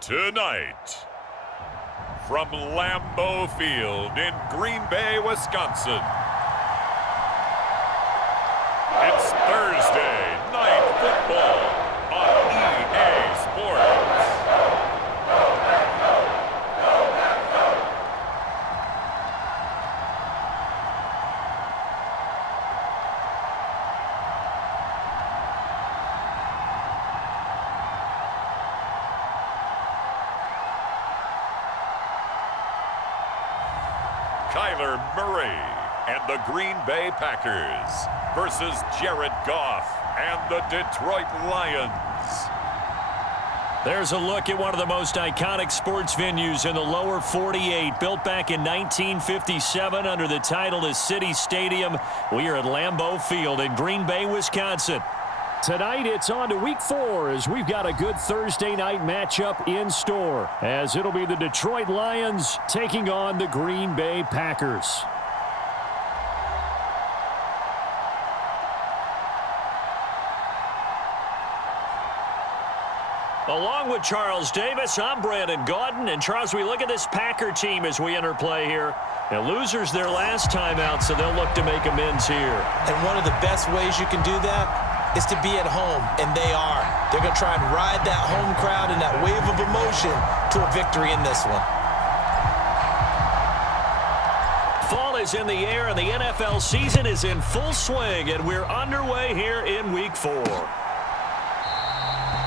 Tonight, from Lambeau Field in Green Bay, Wisconsin, it's Thursday Night Football on EA Sports. Kyler Murray and the Green Bay Packers versus Jared Goff and the Detroit Lions. There's a look at one of the most iconic sports venues in the lower 48, built back in 1957 under the title of City Stadium. We are at Lambeau Field in Green Bay, Wisconsin. Tonight, it's on to Week 4 as we've got a good Thursday night matchup in store, as it'll be the Detroit Lions taking on the Green Bay Packers. Along with Charles Davis, I'm Brandon Gaudin. And Charles, we look at this Packer team as we enter play here. Now, losers their last time out, so they'll look to make amends here. And one of the best ways you can do that is to be at home, and they are. They're going to try and ride that home crowd and that wave of emotion to a victory in this one. Fall is in the air, and the NFL season is in full swing, and we're underway here in Week 4.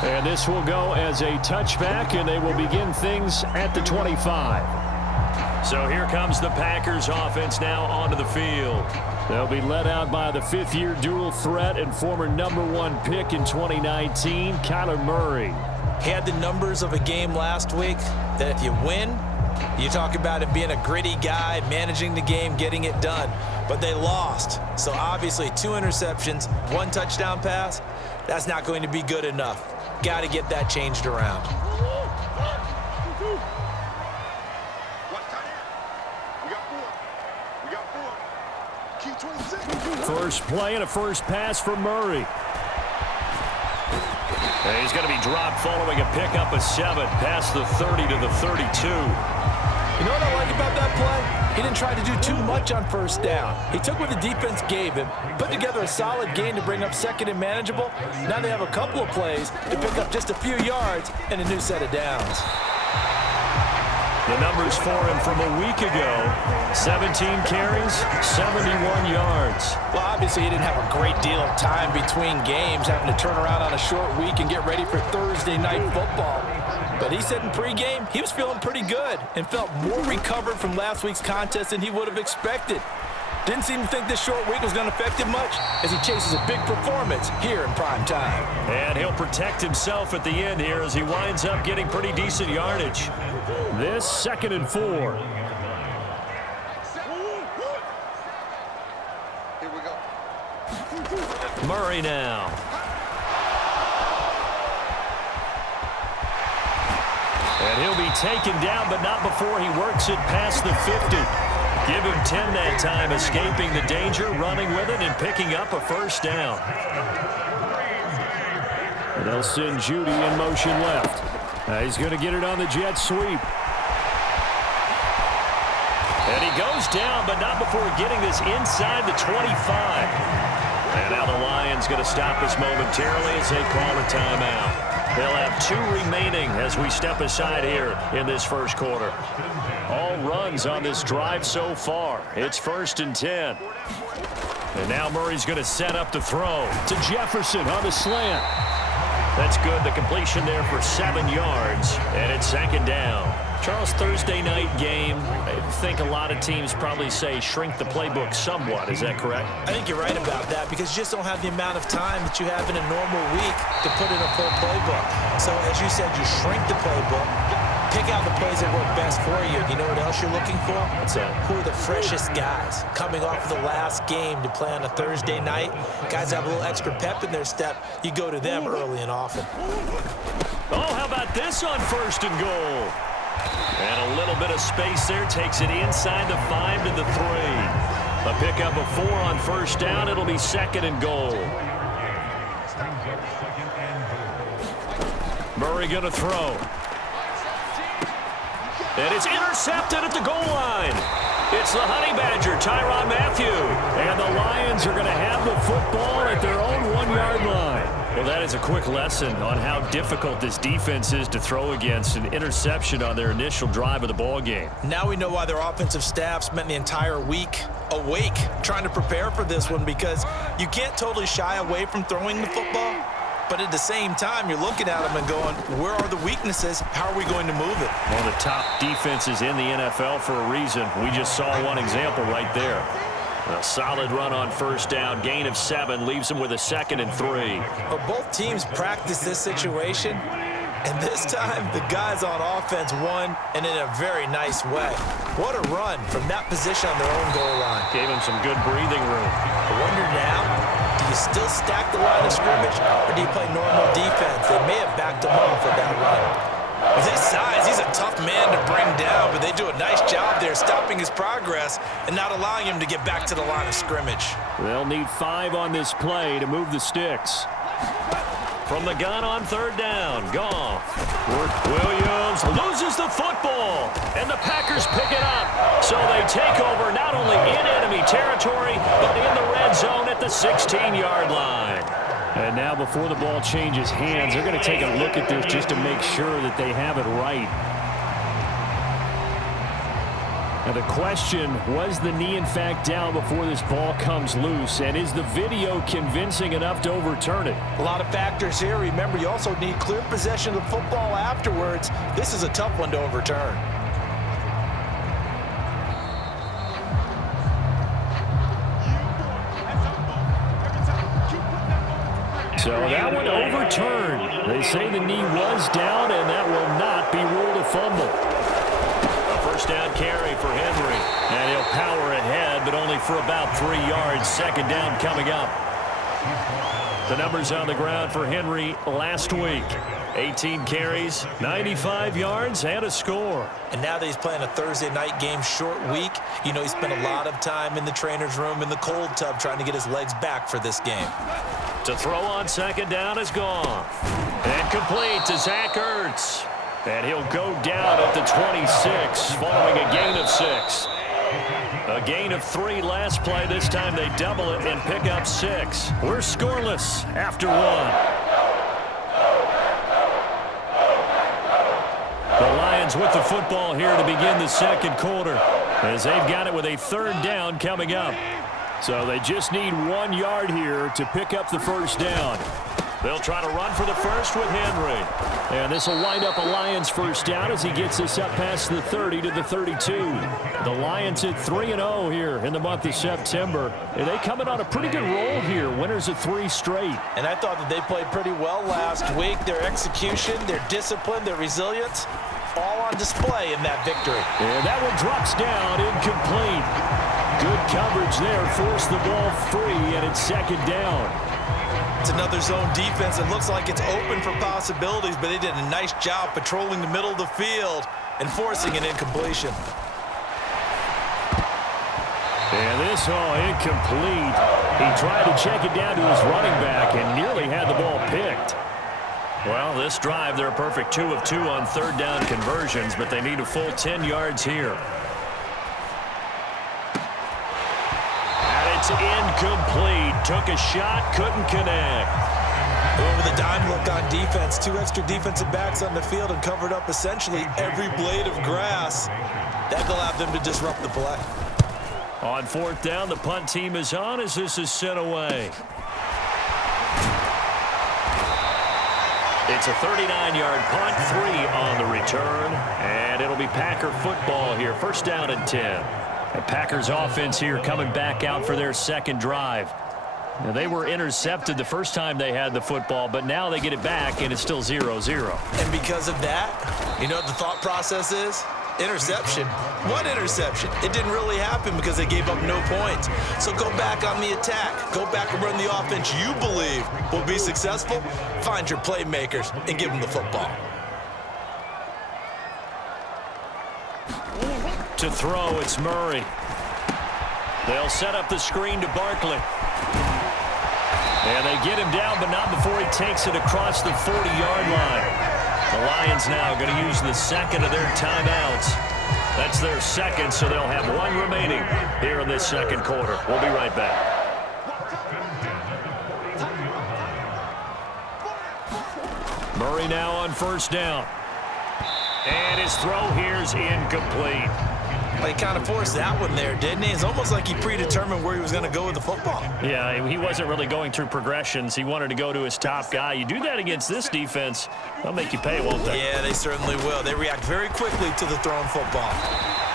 And this will go as a touchback, and they will begin things at the 25. So here comes the Packers offense now onto the field. They'll be led out by the fifth-year dual threat and former #1 pick in 2019, Kyler Murray. He had the numbers of a game last week that if you win, you talk about him being a gritty guy, managing the game, getting it done. But they lost. So obviously 2 interceptions, 1 touchdown pass, that's not going to be good enough. Got to get that changed around. First play and a first pass for Murray. And he's going to be dropped following a pickup of 7 past the 30 to the 32. You know what I like about that play? He didn't try to do too much on first down. He took what the defense gave him, put together a solid gain to bring up second and manageable. Now they have a couple of plays to pick up just a few yards and a new set of downs. The numbers for him from a week ago: 17 carries, 71 yards. Well, obviously he didn't have a great deal of time between games, having to turn around on a short week and get ready for Thursday night football. But he said in pregame he was feeling pretty good and felt more recovered from last week's contest than he would have expected. Didn't seem to think this short week was going to affect him much as he chases a big performance here in prime time. And he'll protect himself at the end here as he winds up getting pretty decent yardage. This 2nd and 4. Here we go. Murray now. And he'll be taken down, but not before he works it past the 50. Give him 10 that time, escaping the danger, running with it, and picking up a first down. And they'll send Judy in motion left. He's going to get it on the jet sweep. And he goes down, but not before getting this inside the 25. And now the Lions going to stop us momentarily as they call a timeout. They'll have 2 remaining as we step aside here in this first quarter. All runs on this drive so far. It's 1st and 10. And now Murray's going to set up the throw to Jefferson on the slant. That's good. The completion there for 7 yards. And it's 2nd down. Charles, Thursday night game, I think a lot of teams probably say shrink the playbook somewhat. Is that correct? I think you're right about that because you just don't have the amount of time that you have in a normal week to put in a full playbook. So as you said, you shrink the playbook, pick out the plays that work best for you. You know what else you're looking for? What's that? Who are the freshest guys coming off of the last game to play on a Thursday night? Guys have a little extra pep in their step. You go to them early and often. Oh, how about this on 1st and goal? And a little bit of space there takes it inside the 5 to the 3. A pickup of 4 on 1st down. It'll be 2nd and goal. Murray going to throw. And it's intercepted at the goal line. It's the Honey Badger, Tyrann Mathieu. And the Lions are going to have the football at their own 1-yard line. Well, that is a quick lesson on how difficult this defense is to throw against. An interception on their initial drive of the ball game. Now we know why their offensive staff spent the entire week awake trying to prepare for this one, because you can't totally shy away from throwing the football. But at the same time, you're looking at them and going, where are the weaknesses? How are we going to move it? One of the top defenses in the NFL for a reason. We just saw one example right there. A solid run on first down. Gain of 7 leaves them with a 2nd and 3. But both teams practice this situation, and this time the guys on offense won, and in a very nice way. What a run from that position on their own goal line. Gave them some good breathing room. I wonder now, do you still stack the line of scrimmage, or do you play normal defense? They may have backed him off with that run. With his size, he's a tough man to bring down, but they do a nice job there stopping his progress and not allowing him to get back to the line of scrimmage. They'll need 5 on this play to move the sticks. From the gun on third down, Goff. Williams loses the football, and the Packers pick it up. So they take over not only in enemy territory, but in the red zone at the 16-yard line. And now before the ball changes hands, they're going to take a look at this just to make sure that they have it right. Now the question, was the knee in fact down before this ball comes loose? And is the video convincing enough to overturn it? A lot of factors here. Remember, you also need clear possession of the football afterwards. This is a tough one to overturn. So that one overturned. They say the knee was down, and that will not be ruled a fumble. A first down carry for Henry. And he'll power ahead, but only for about 3 yards. 2nd down coming up. The numbers on the ground for Henry last week. 18 carries, 95 yards, and a score. And now that he's playing a Thursday night game, short week, you know he spent a lot of time in the trainer's room in the cold tub trying to get his legs back for this game. To throw on 2nd down is gone. And complete to Zach Ertz. And he'll go down at the 26 following a gain of 6. A gain of 3 last play. This time they double it and pick up 6. We're scoreless after 1. The Lions with the football here to begin the 2nd quarter, as they've got it with a 3rd down coming up. So they just need 1 yard here to pick up the first down. They'll try to run for the first with Henry. And this will wind up a Lions first down as he gets this up past the 30 to the 32. The Lions at 3-0 here in the month of September. And they coming on a pretty good roll here. Winners of 3 straight. And I thought that they played pretty well last week. Their execution, their discipline, their resilience, all on display in that victory. And that one drops down, incomplete. Good coverage there, forced the ball free, and it's 2nd down. It's another zone defense. It looks like it's open for possibilities, but they did a nice job patrolling the middle of the field and forcing an incompletion. And this all incomplete. He tried to check it down to his running back and nearly had the ball picked. Well, this drive, they're a perfect 2 of 2 on 3rd down conversions, but they need a full 10 yards here. It's incomplete. Took a shot, couldn't connect. Going with a dime look on defense. 2 extra defensive backs on the field and covered up essentially every blade of grass. That will allow them to disrupt the play. On 4th down, the punt team is on as this is sent away. It's a 39-yard punt, 3 on the return, and it'll be Packer football here. First down and 10. The Packers offense here coming back out for their 2nd drive. Now, they were intercepted the first time they had the football, but now they get it back, and it's still 0-0. And because of that, you know what the thought process is? Interception. What interception? It didn't really happen because they gave up no points. So go back on the attack. Go back and run the offense you believe will be successful. Find your playmakers and give them the football. To throw, it's Murray. They'll set up the screen to Barkley. And they get him down, but not before he takes it across the 40-yard line. The Lions now going to use the 2nd of their timeouts. That's their second, so they'll have one remaining here in this second quarter. We'll be right back. Murray now on first down. And his throw here is incomplete. Well, he kind of forced that one there, didn't he? It's almost like he predetermined where he was going to go with the football. Yeah, he wasn't really going through progressions. He wanted to go to his top guy. You do that against this defense, they'll make you pay, won't they? Yeah, they certainly will. They react very quickly to the thrown football.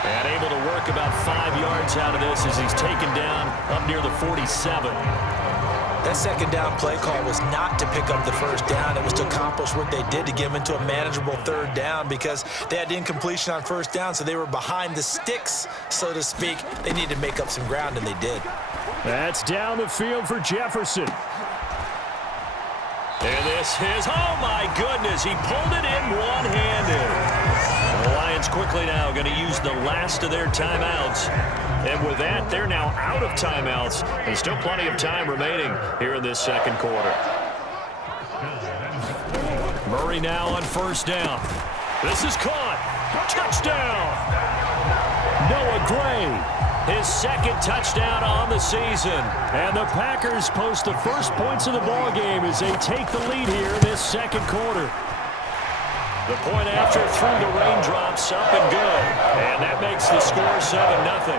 And able to work about 5 yards out of this as he's taken down up near the 47. That second down play call was not to pick up the first down. It was to accomplish what they did to get him into a manageable third down because they had incompletion on first down, so they were behind the sticks, so to speak. They needed to make up some ground, and they did. That's down the field for Jefferson. And this is, oh my goodness, he pulled it in one-handed. The Lions quickly now going to use the last of their timeouts. And with that, they're now out of timeouts. There's still plenty of time remaining here in this second quarter. Murray now on first down. This is caught. Touchdown. Noah Gray, his second touchdown on the season. And the Packers post the first points of the ball game as they take the lead here in this second quarter. The point after through the raindrops, up and good. And that makes the score 7-0.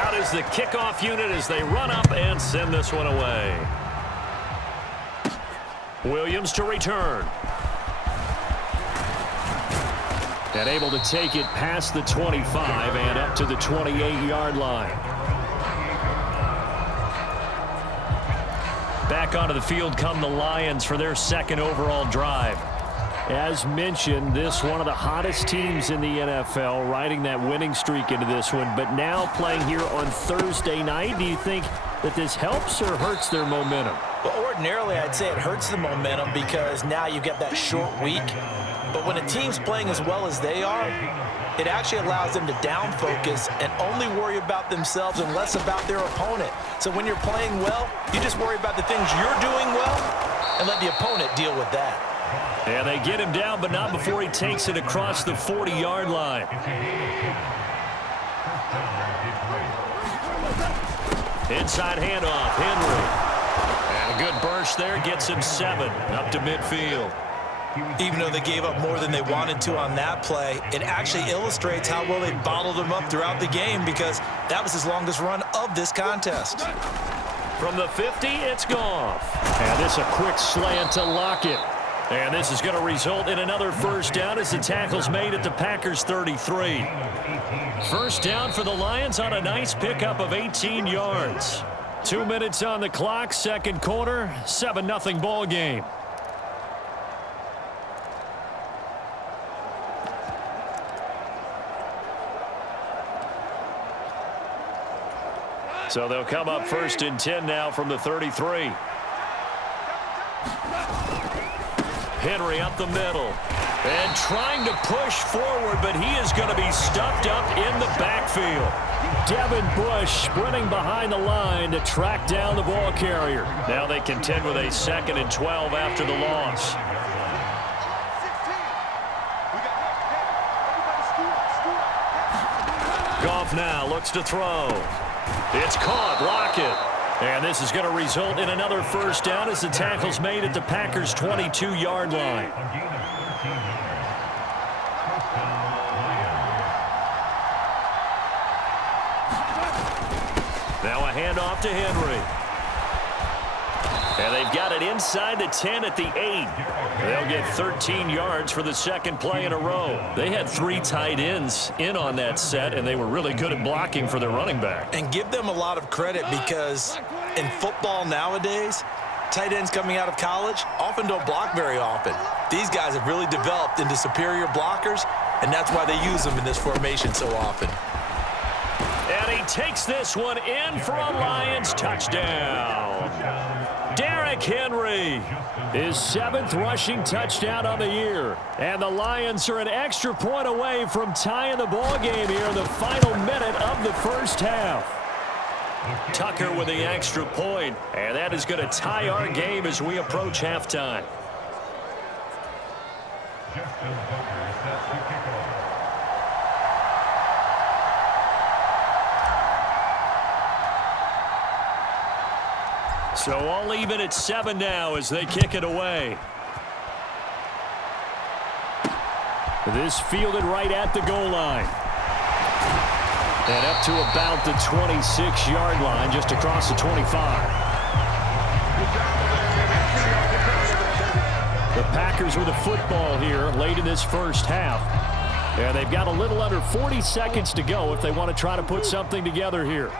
Out is the kickoff unit as they run up and send this one away. Williams to return. And able to take it past the 25 and up to the 28-yard line. Back onto the field come the Lions for their second overall drive. As mentioned, this one of the hottest teams in the NFL, riding that winning streak into this one, but now playing here on Thursday night. Do you think that this helps or hurts their momentum? Well, ordinarily, I'd say it hurts the momentum because now you get that short week. But when a team's playing as well as they are, it actually allows them to down focus and only worry about themselves and less about their opponent. So when you're playing well, you just worry about the things you're doing well and let the opponent deal with that. And they get him down, but not before he takes it across the 40-yard line. Inside handoff, Henry. And a good burst there, gets him 7 up to midfield. Even though they gave up more than they wanted to on that play, it actually illustrates how well they bottled him up throughout the game because that was his longest run of this contest. From the 50, it's Goff. And this a quick slant to Lockett. And this is going to result in another first down as the tackle's made at the Packers 33. First down for the Lions on a nice pickup of 18 yards. 2 minutes on the clock, second quarter, 7-0 ball game. So they'll come up first and 10 now from the 33. Henry up the middle and trying to push forward, but he is going to be stuffed up in the backfield. Devin Bush sprinting behind the line to track down the ball carrier. Now they contend with a 2nd and 12 after the loss. Goff now looks to throw. It's caught. Lockett. And this is going to result in another first down as the tackle's made at the Packers' 22-yard line. Now a handoff to Henry. And they've got it inside the 10 at the 8. They'll get 13 yards for the second play in a row. They had 3 tight ends in on that set, and they were really good at blocking for their running back. And give them a lot of credit because in football nowadays, tight ends coming out of college often don't block very often. These guys have really developed into superior blockers, and that's why they use them in this formation so often. And he takes this one in for a Lions touchdown. Derrick Henry, his 7th rushing touchdown on the year. And the Lions are an extra point away from tying the ball game here in the final minute of the first half. Tucker with the extra point, and that is going to tie our game as we approach halftime. So all even at 7 now as they kick it away. This fielded right at the goal line. And up to about the 26-yard line, just across the 25. The Packers with a football here late in this first half. And they've got a little under 40 seconds to go if they want to try to put something together here.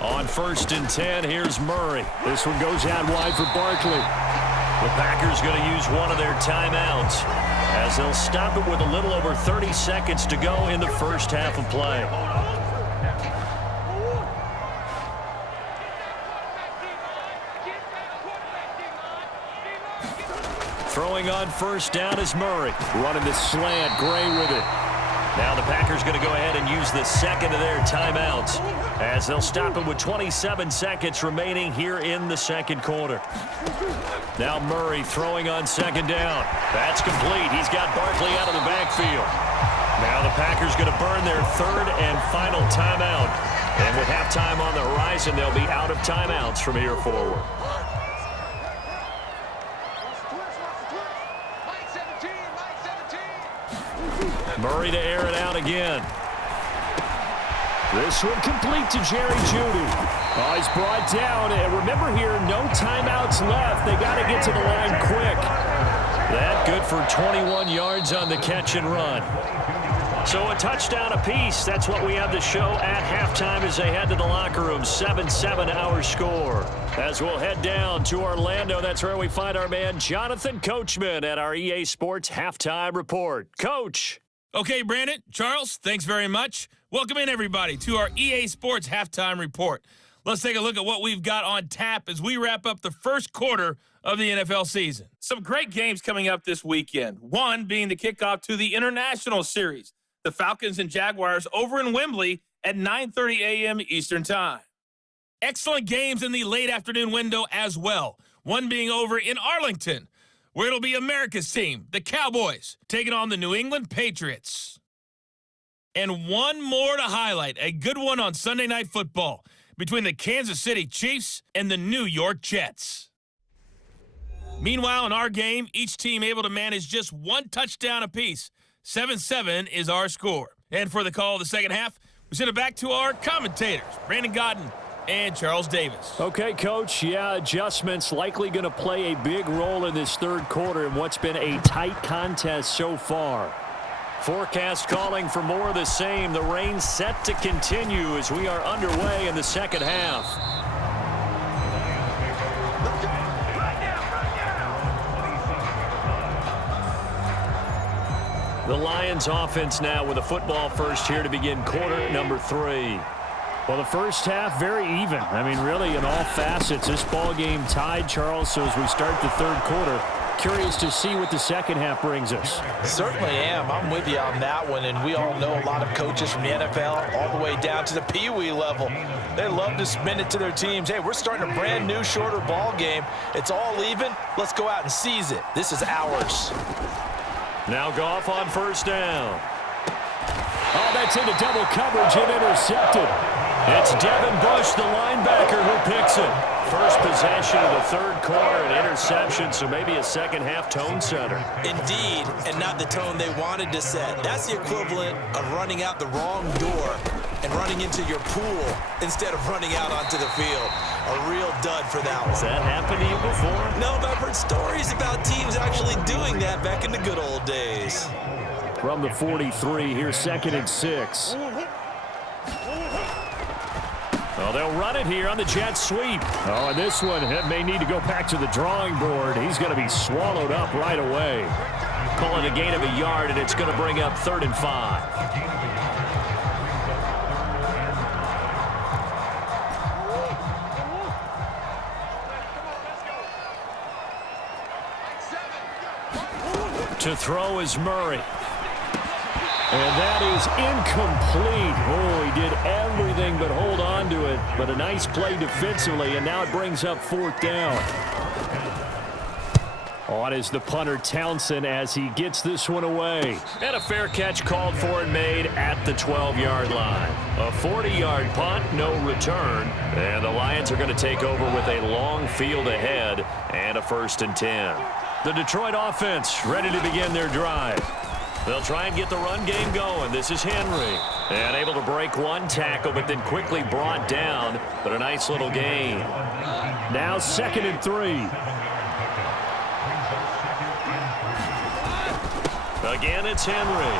On 1st and 10, here's Murray. This one goes out wide for Barkley. The Packers going to use one of their timeouts as they'll stop it with a little over 30 seconds to go in the first half of play. Throwing on 1st down is Murray. Running the slant, Gray with it. Now the Packers going to go ahead and use the second of their timeouts as they'll stop it with 27 seconds remaining here in the second quarter. Now Murray throwing on 2nd down. That's complete. He's got Barkley out of the backfield. Now the Packers going to burn their 3rd and final timeout. And with halftime on the horizon, they'll be out of timeouts from here forward. Murray to air it out again. This one complete to Jerry Jeudy. Oh, he's brought down. And remember here, no timeouts left. They got to get to the line quick. That good for 21 yards on the catch and run. So a touchdown apiece. That's what we have to show at halftime as they head to the locker room. 7-7 our score. As we'll head down to Orlando, that's where we find our man Jonathan Coachman at our EA Sports Halftime Report. Coach. Okay, Brandon, Charles, thanks very much. Welcome in, everybody, to our EA Sports Halftime Report. Let's take a look at what we've got on tap as we wrap up the first quarter of the NFL season. Some great games coming up this weekend, one being the kickoff to the International Series, the Falcons and Jaguars over in Wembley at 9:30 a.m. Eastern Time. Excellent games in the late afternoon window as well, one being over in Arlington, where it'll be America's team, the Cowboys, taking on the New England Patriots. And one more to highlight, a good one on Sunday Night Football between the Kansas City Chiefs and the New York Jets. Meanwhile, in our game, each team able to manage just one touchdown apiece. 7-7 is our score. And for the call of the second half, we send it back to our commentators, Brandon Godden and Charles Davis. Okay, Coach, adjustments likely going to play a big role in this third quarter in what's been a tight contest so far. Forecast calling for more of the same. The rain set to continue as we are underway in the second half. The Lions offense now with a football first here to begin quarter number 3. Well, the first half, very even. I mean, really, in all facets, this ball game tied, Charles. So as we start the third quarter, curious to see what the second half brings us. Certainly am. I'm with you on that one. And we all know a lot of coaches from the NFL all the way down to the Pee Wee level. They love to spin it to their teams. Hey, we're starting a brand new, shorter ball game. It's all even. Let's go out and seize it. This is ours. Now Goff on first down. Oh, that's into double coverage and intercepted. It's Devin Bush, the linebacker, who picks it. First possession of the third quarter, an interception, so maybe a second-half tone setter. Indeed, and not the tone they wanted to set. That's the equivalent of running out the wrong door and running into your pool instead of running out onto the field. A real dud for that one. Has that happened to you before? No, but I've heard stories about teams actually doing that back in the good old days. From the 43, here's 2nd and 6. Oh, they'll run it here on the jet sweep. Oh, and this one may need to go back to the drawing board. He's going to be swallowed up right away. Calling a gain of a yard, and it's going to bring up 3rd and 5. To throw is Murray. And that is incomplete. Oh, he did everything but hold on to it. But a nice play defensively, and now it brings up 4th down. On is the punter Townsend as he gets this one away. And a fair catch called for and made at the 12-yard line. A 40-yard punt, no return. And the Lions are going to take over with a long field ahead and a 1st and 10. The Detroit offense ready to begin their drive. They'll try and get the run game going. This is Henry. And able to break one tackle, but then quickly brought down. But a nice little gain. Now 2nd and 3. Again, it's Henry.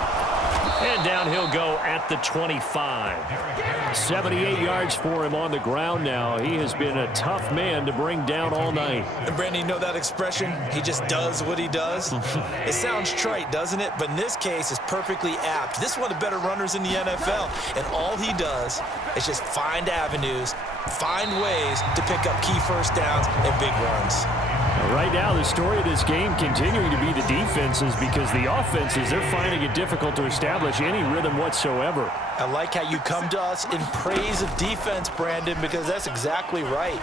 And down he'll go at the 25. 78 yards for him on the ground now. He has been a tough man to bring down all night. And Brandon, you know that expression? He just does what he does. It sounds trite, doesn't it? But in this case, it's perfectly apt. This is one of the better runners in the NFL. And all he does is just find avenues, find ways to pick up key first downs and big runs. Right now, the story of this game continuing to be the defenses, because the offenses, they're finding it difficult to establish any rhythm whatsoever. I like how you come to us in praise of defense, Brandon, because that's exactly right.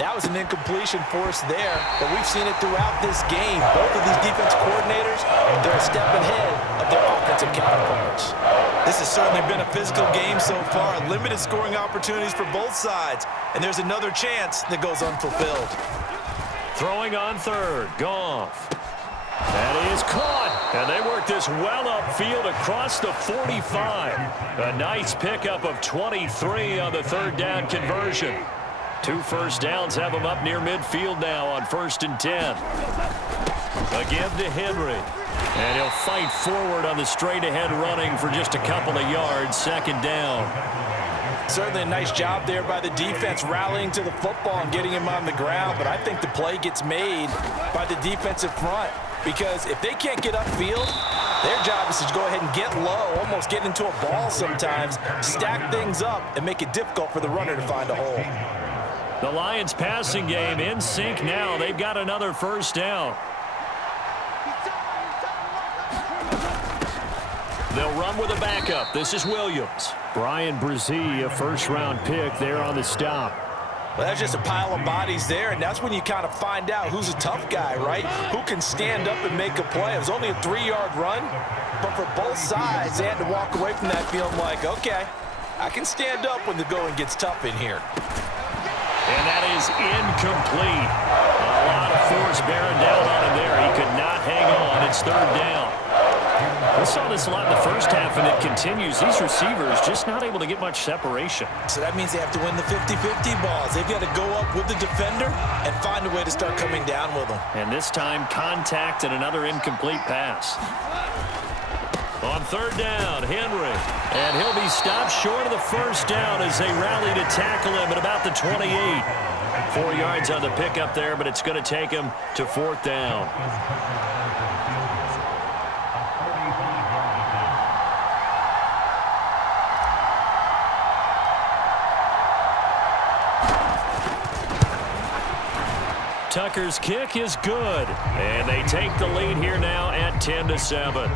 That was an incompletion for us there, but we've seen it throughout this game. Both of these defense coordinators, they're a step ahead of their offensive counterparts. This has certainly been a physical game so far. Limited scoring opportunities for both sides, and there's another chance that goes unfulfilled. Throwing on 3rd, Goff. That is caught. And they work this well upfield across the 45. A nice pickup of 23 on the 3rd down conversion. 2 first downs have them up near midfield now on 1st and 10. Again to Henry. And he'll fight forward on the straight-ahead running for just a couple of yards. 2nd down. Certainly a nice job there by the defense rallying to the football and getting him on the ground, but I think the play gets made by the defensive front, because if they can't get upfield, their job is to go ahead and get low, almost get into a ball sometimes, stack things up, and make it difficult for the runner to find a hole. The Lions passing game in sync now. They've got another 1st down. They'll run with a backup. This is Williams. Brian Brzee, a 1st-round pick there on the stop. Well, that's just a pile of bodies there, and that's when you kind of find out who's a tough guy, right? Who can stand up and make a play. It was only a 3-yard run, but for both sides, they had to walk away from that feeling like, okay, I can stand up when the going gets tough in here. And that is incomplete. A lot of force bearing down on him there. He could not hang on. It's 3rd down. We saw this a lot in the first half, and it continues. These receivers just not able to get much separation. So that means they have to win the 50-50 balls. They've got to go up with the defender and find a way to start coming down with them. And this time, contact and another incomplete pass. On 3rd down, Henry. And he'll be stopped short of the 1st down as they rally to tackle him at about the 28. 4 yards on the pickup there, but it's going to take him to 4th down. Tucker's kick is good, and they take the lead here now at 10-7.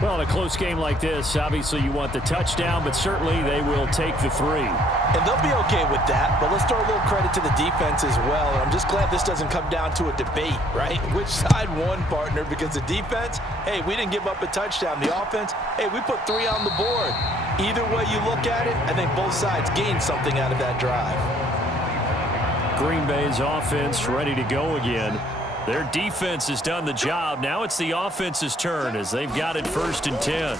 Well, in a close game like this, obviously you want the touchdown, but certainly they will take the 3. And they'll be okay with that, but let's throw a little credit to the defense as well. And I'm just glad this doesn't come down to a debate, right? Which side won, partner? Because the defense, hey, we didn't give up a touchdown. The offense, hey, we put 3 on the board. Either way you look at it, I think both sides gained something out of that drive. Green Bay's offense ready to go again. Their defense has done the job. Now it's the offense's turn as they've got it 1st and 10.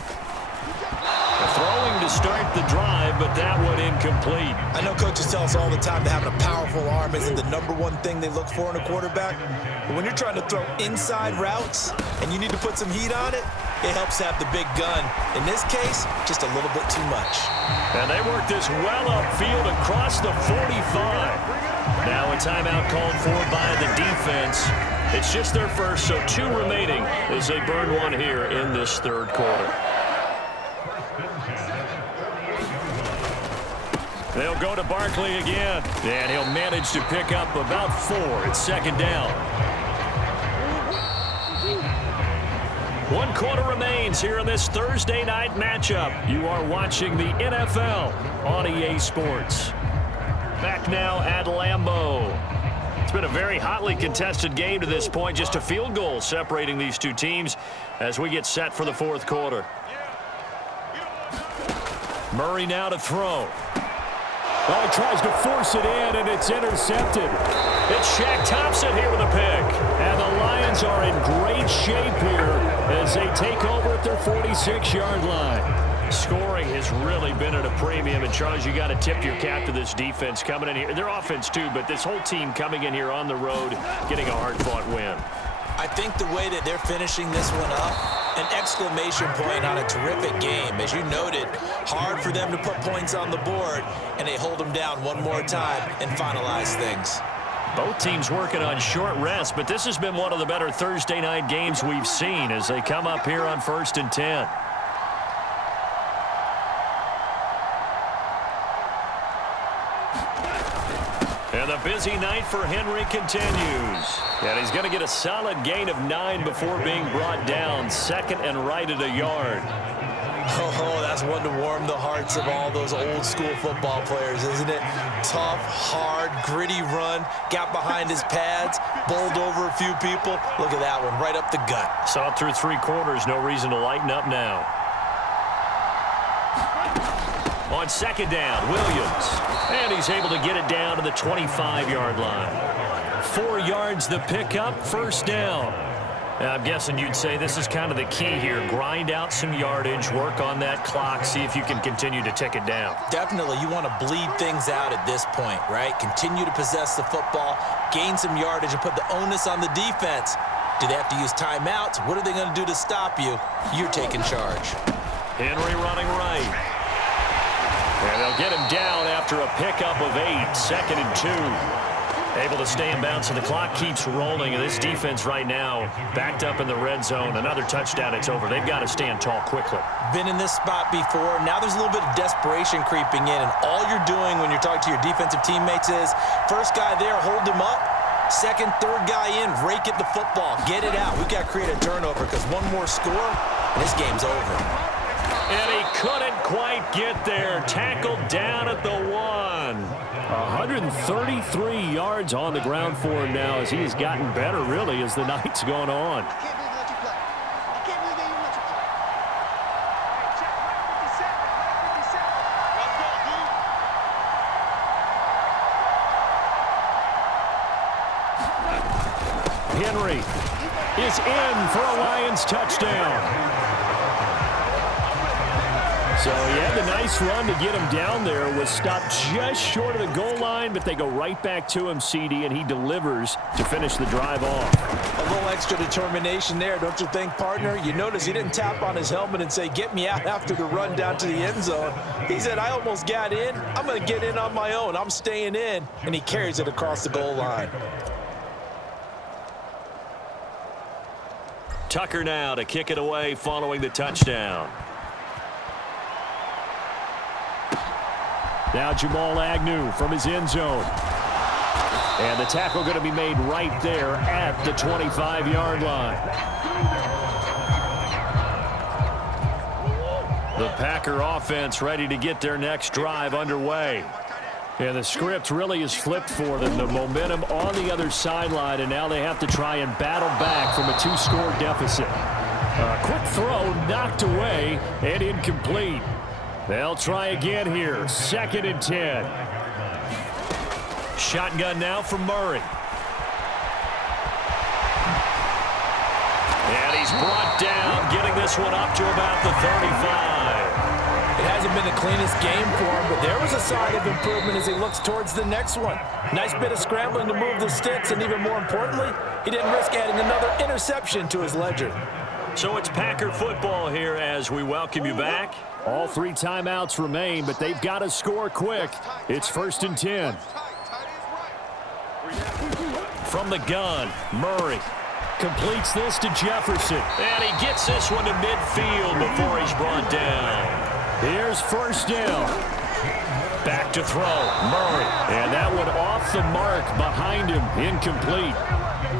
Throwing to start the drive, but that one incomplete. I know coaches tell us all the time that having a powerful arm isn't the #1 thing they look for in a quarterback. But when you're trying to throw inside routes and you need to put some heat on it, it helps to have the big gun. In this case, just a little bit too much. And they work this well upfield across the 45. Now a timeout called for by the defense. It's just their first, so 2 remaining as they burn one here in this 3rd quarter. They'll go to Barkley again, and he'll manage to pick up about 4. It's 2nd down. 1 quarter remains here in this Thursday night matchup. You are watching the NFL on EA Sports. Back now at Lambeau. It's been a very hotly contested game to this point. Just a field goal separating these two teams as we get set for the fourth quarter. Murray now to throw. Oh, he tries to force it in, and it's intercepted. It's Shaq Thompson here with a pick. And the Lions are in great shape here as they take over at their 46-yard line. Scoring has really been at a premium. And, Charles, you got to tip your cap to this defense coming in here. Their offense, too, but this whole team coming in here on the road, getting a hard-fought win. I think the way that they're finishing this one up, an exclamation point on a terrific game. As you noted, hard for them to put points on the board, and they hold them down one more time and finalize things. Both teams working on short rest, but this has been one of the better Thursday night games we've seen as they come up here on 1st and 10. And the busy night for Henry continues. And he's going to get a solid gain of 9 before being brought down. 2nd and right at a yard. Oh, that's one to warm the hearts of all those old school football players, isn't it? Tough, hard, gritty run. Got behind his pads, bowled over a few people. Look at that one, right up the gut. Saw it through 3 quarters. No reason to lighten up now. On 2nd down, Williams. And he's able to get it down to the 25-yard line. 4 yards the pickup, 1st down. Now, I'm guessing you'd say this is kind of the key here. Grind out some yardage, work on that clock, see if you can continue to tick it down. Definitely, you want to bleed things out at this point, right? Continue to possess the football, gain some yardage, and put the onus on the defense. Do they have to use timeouts? What are they going to do to stop you? You're taking charge. Henry running right. And they'll get him down after a pickup of 8, 2nd and 2. Able to stay in bounds, so the clock keeps rolling. And this defense right now backed up in the red zone. Another touchdown, it's over. They've got to stand tall quickly. Been in this spot before. Now there's a little bit of desperation creeping in. And all you're doing when you're talking to your defensive teammates is, first guy there, hold him up. 2nd, 3rd guy in, rake at the football. Get it out. We've got to create a turnover because one more score, and this game's over. And he couldn't quite get there. Tackled down at the 1. 133 yards on the ground for him now as he's gotten better, really, as the night's gone on. Henry is in for a Lions touchdown. So, yeah, the nice run to get him down there was stopped just short of the goal line, but they go right back to him, CD, and he delivers to finish the drive off. A little extra determination there, don't you think, partner? You notice he didn't tap on his helmet and say, get me out after the run down to the end zone. He said, I almost got in. I'm going to get in on my own. I'm staying in. And he carries it across the goal line. Tucker now to kick it away following the touchdown. Now Jamal Agnew from his end zone. And the tackle going to be made right there at the 25-yard line. The Packer offense ready to get their next drive underway. And the script really is flipped for them. The momentum on the other sideline, and now they have to try and battle back from a 2-score deficit. A quick throw knocked away and incomplete. They'll try again here. 2nd and 10. Shotgun now from Murray. And he's brought down, getting this one up to about the 35. It hasn't been the cleanest game for him, but there was a sign of improvement as he looks towards the next one. Nice bit of scrambling to move the sticks, and even more importantly, he didn't risk adding another interception to his ledger. So it's Packer football here as we welcome you back. All 3 timeouts remain, but they've got to score quick. It's 1st and 10. From the gun, Murray completes this to Jefferson. And he gets this one to midfield before he's brought down. Here's 1st down. Back to throw, Murray. And that one off the mark behind him, incomplete.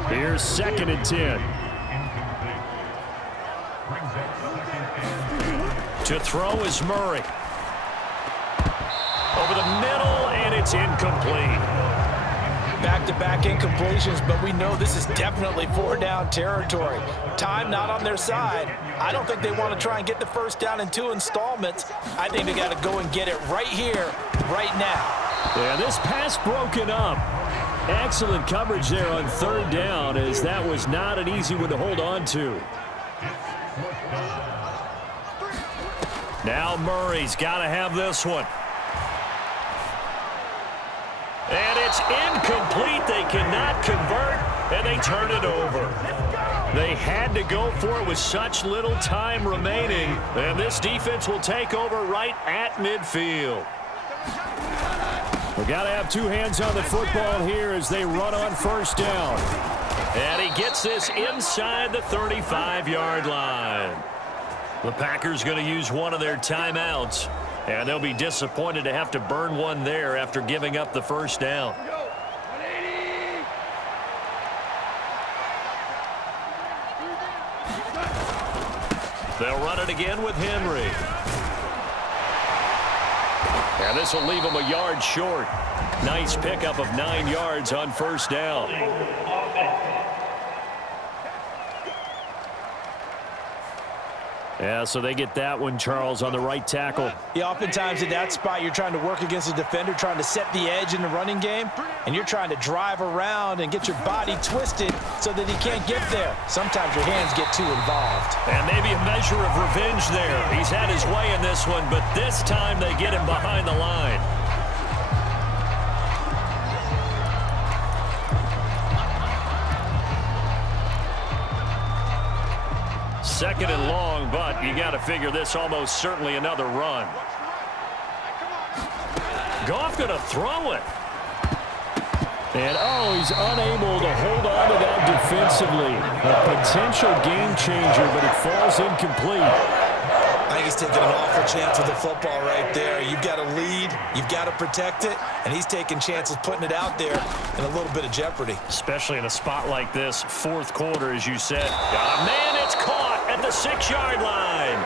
Here's 2nd and 10. To throw is Murray. Over the middle, and it's incomplete. Back-to-back incompletions, but we know this is definitely 4-down territory. Time not on their side. I don't think they want to try and get the first down in 2 installments. I think they got to go and get it right here, right now. Yeah, this pass broken up. Excellent coverage there on 3rd down, as that was not an easy one to hold on to. Now Murray's got to have this one. And it's incomplete. They cannot convert, and they turn it over. They had to go for it with such little time remaining, and this defense will take over right at midfield. We've got to have 2 hands on the football here as they run on 1st down. And he gets this inside the 35-yard line. The Packers going to use one of their timeouts. And they'll be disappointed to have to burn one there after giving up the first down. They'll run it again with Henry. And this will leave them a yard short. Nice pickup of 9 yards on 1st down. Yeah, so they get that one, Charles, on the right tackle. Yeah, oftentimes in that spot, you're trying to work against a defender, trying to set the edge in the running game, and you're trying to drive around and get your body twisted so that he can't get there. Sometimes your hands get too involved. And maybe a measure of revenge there. He's had his way in this one, but this time they get him behind the line. Second and long, but you got to figure this almost certainly another run. Goff going to throw it. And, he's unable to hold on to that defensively. A potential game changer, but it falls incomplete. I think he's taking an awful chance with the football right there. You've got to lead, you've got to protect it, and he's taking chances putting it out there in a little bit of jeopardy. Especially in a spot like this, 4th quarter, as you said. Got a man, it's caught at the 6-yard line.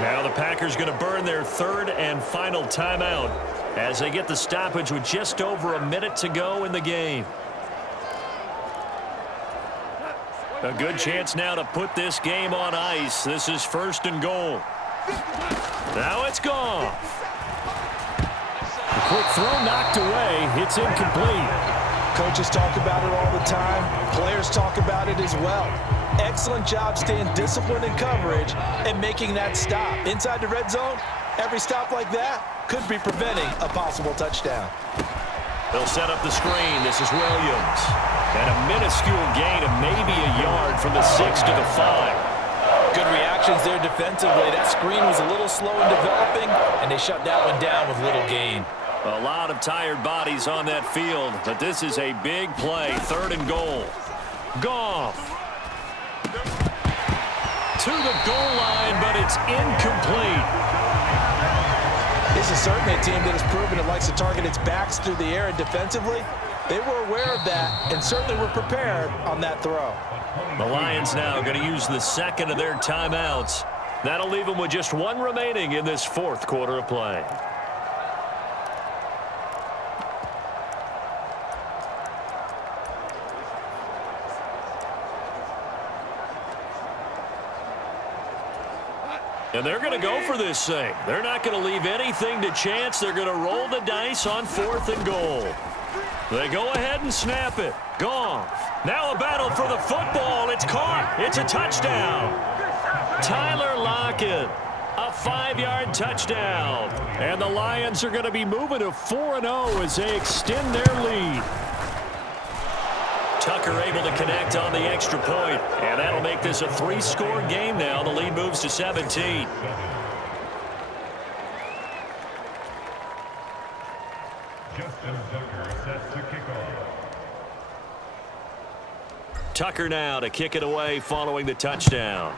Now the Packers going to burn their 3rd and final timeout as they get the stoppage with just over a minute to go in the game. A good chance now to put this game on ice. This is 1st and goal. Now it's gone. A quick throw knocked away. It's incomplete. Coaches talk about it all the time. Players talk about it as well. Excellent job staying disciplined in coverage and making that stop. Inside the red zone, every stop like that could be preventing a possible touchdown. They'll set up the screen. This is Williams. And a minuscule gain of maybe a yard from the 6 to the 5. Good reactions there defensively. That screen was a little slow in developing, and they shut that one down with little gain. A lot of tired bodies on that field, but this is a big play. 3rd and goal. Goff. To the goal line, but it's incomplete. This is certainly a team that has proven it likes to target its backs through the air, and defensively, they were aware of that and certainly were prepared on that throw. The Lions now going to use the 2nd of their timeouts. That'll leave them with just 1 remaining in this 4th quarter of play. And they're going to go for this thing. They're not going to leave anything to chance. They're going to roll the dice on 4th and goal. They go ahead and snap it. Goff. Now a battle for the football. It's caught. It's a touchdown. Tyler Lockett. A 5-yard touchdown. And the Lions are going to be moving to 4-0 as they extend their lead. Tucker able to connect on the extra point, and that'll make this a 3-score game now. The lead moves to 17. Tucker now to kick it away following the touchdown.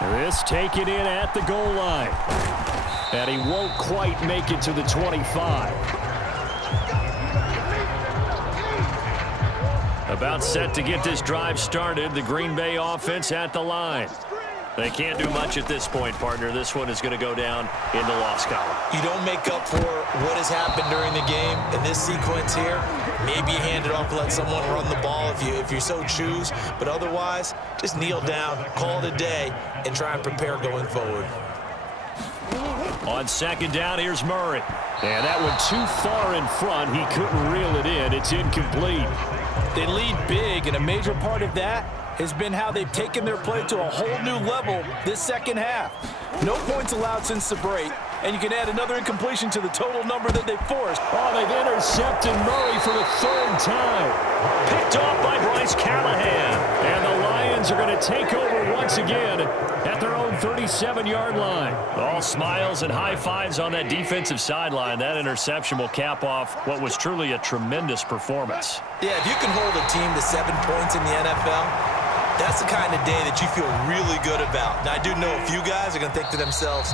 This taken in at the goal line. And he won't quite make it to the 25. About set to get this drive started. The Green Bay offense at the line. They can't do much at this point, partner. This one is going to go down in the loss column. You don't make up for what has happened during the game in this sequence here. Maybe you hand it off and let someone run the ball if you so choose. But otherwise, just kneel down, call it a day, and try and prepare going forward. On second down, here's Murray. And that one too far in front. He couldn't reel it in. It's incomplete. They lead big, and a major part of that has been how they've taken their play to a whole new level this second half. No points allowed since the break, and you can add another incompletion to the total number that they forced. Oh, they've intercepted Murray for the third time. Picked off by Bryce Callahan. And the Lions are going to take over once again at their own 37-yard line. All smiles and high fives on that defensive sideline. That interception will cap off what was truly a tremendous performance. Yeah, if you can hold a team to 7 points in the NFL, that's the kind of day that you feel really good about. Now, I do know a few guys are going to think to themselves,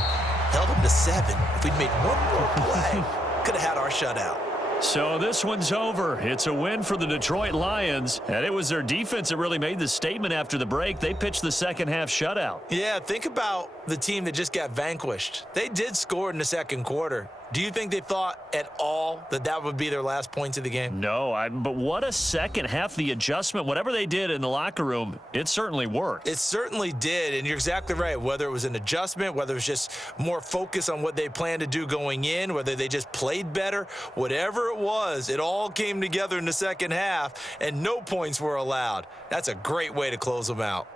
held them to 7. If we'd made one more play, could have had our shutout. So this one's over. It's a win for the Detroit Lions, and it was their defense that really made the statement after the break. They pitched the second-half shutout. Yeah, think about the team that just got vanquished. They did score in the second quarter. Do you think they thought at all that that would be their last points of the game? No, but what a second half. The adjustment, whatever they did in the locker room, it certainly worked. It certainly did, and you're exactly right. Whether it was an adjustment, whether it was just more focus on what they planned to do going in, whether they just played better, whatever it was, it all came together in the second half, and no points were allowed. That's a great way to close them out.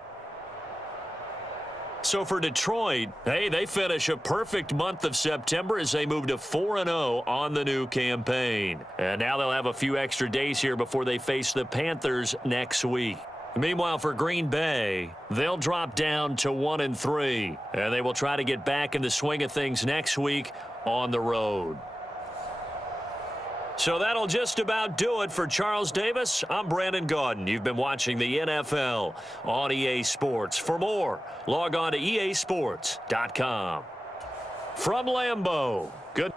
So for Detroit, hey, they finish a perfect month of September as they move to 4-0 on the new campaign. And now they'll have a few extra days here before they face the Panthers next week. Meanwhile, for Green Bay, they'll drop down to 1-3, and they will try to get back in the swing of things next week on the road. So that'll just about do it for Charles Davis. I'm Brandon Gaudin. You've been watching the NFL on EA Sports. For more, log on to easports.com. From Lambeau, good.